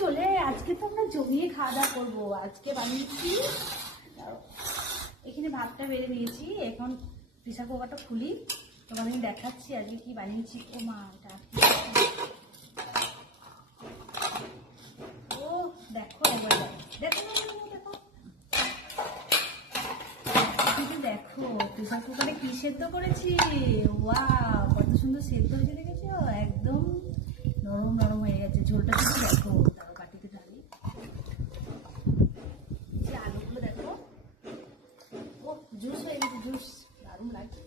চলে আজকে তো আমরা জমিয়ে খাওয়া দাওয়া করবো। আজকে বানিয়েছি, এখানে ভাতটা বেড়ে নিয়েছি, এখন প্রেসার কুকারটা খুলি, তোমার আমি দেখাচ্ছি আজকে কি বানিয়েছি। ও মা, এটা ও দেখো একবার দেখো দেখো দেখো প্রেসার কুকারে কি সেদ্ধ করেছি। ওয়াও, কত সুন্দর সেদ্ধ হয়েছে দেখেছো, একদম নরম নরম হয়ে গেছে। ঝোলটা কিন্তু দেখো, তারপর বাটিতে ঢালি, আলুগুলো দেখো, ও জুস হয়ে গেছে, জুস দারুণ লাগছে।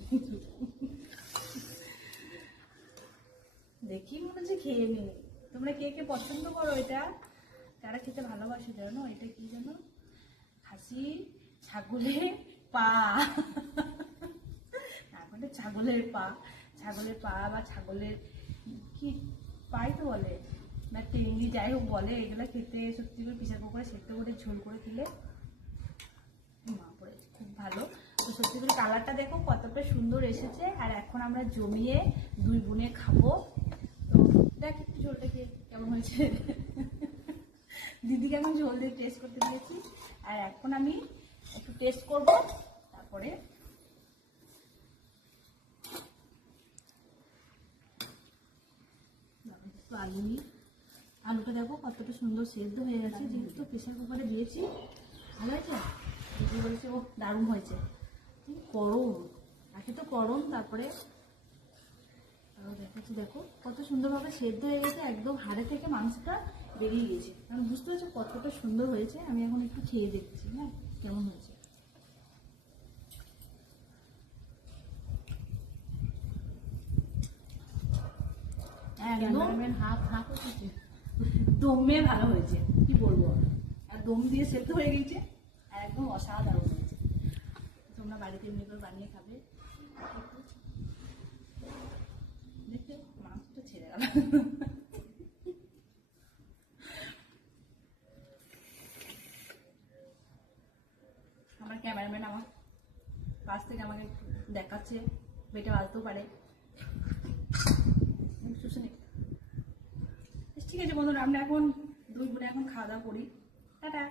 দেখি মনে হচ্ছে খেয়ে নে। তোমরা কে কে পছন্দ করো এটা, কারা খেতে ভালোবাসো জানো? এটা কি জানো? খাসি ছাগলের পা, এখন ছাগলের পা, ছাগলের পা বা ছাগলের কি পাই তো বলে না, টেংলি যাই হোক বলে, এগুলো খেতে সত্যি করে প্রেসার কুকারে সেদ্ধ করে ঝোল করে দিলে মা পড়েছে, খুব ভালো। তো সত্যি করে কালারটা দেখো কতটা সুন্দর এসেছে। আর এখন আমরা জমিয়ে দুই বোনে খাবো। তো দেখ একটু ঝোলটা কেমন হয়েছে। দিদিকে আমি ঝোল দিয়ে টেস্ট করতে দিয়েছি, আর এখন আমি একটু টেস্ট করব, তারপরে আলু নিই। আলুটা দেখো কতটা সুন্দর সেদ্ধ হয়ে গেছে, যেহেতু প্রেসার কুকারে দিয়েছি। ভালো হয়েছে, দিদি বলেছে ও দারুণ হয়েছে। গরম আজকে তো গরম, তারপরে আরও দেখাচ্ছি দেখো কত সুন্দরভাবে সেদ্ধ হয়ে গেছে, একদম হাড়ে থেকে মাংসটা বেরিয়ে গেছে। কারণ বুঝতে পারছো কতটা সুন্দর হয়েছে। আমি এখন একটু খেয়ে দেখছি হ্যাঁ কেমন হয়েছে। দমে ভালো হয়েছে, কি বলবো, আর দম দিয়ে সেদ্ধ হয়ে গেছে, আর একদম অসাধারণ হয়েছে। তোমরা বাড়িতে এমনি করে বানিয়ে খাবে। দেখতে মাংসটা ছেড়ে গেল। আমার ক্যামেরাম্যান আমার কাছ থেকে আমাকে দেখাচ্ছে, বেটে বাজতেও পারে। ঠিক আছে বন্ধুরা, আমরা এখন দুই বোনে এখন খাওয়া দাওয়া করি। টাটা।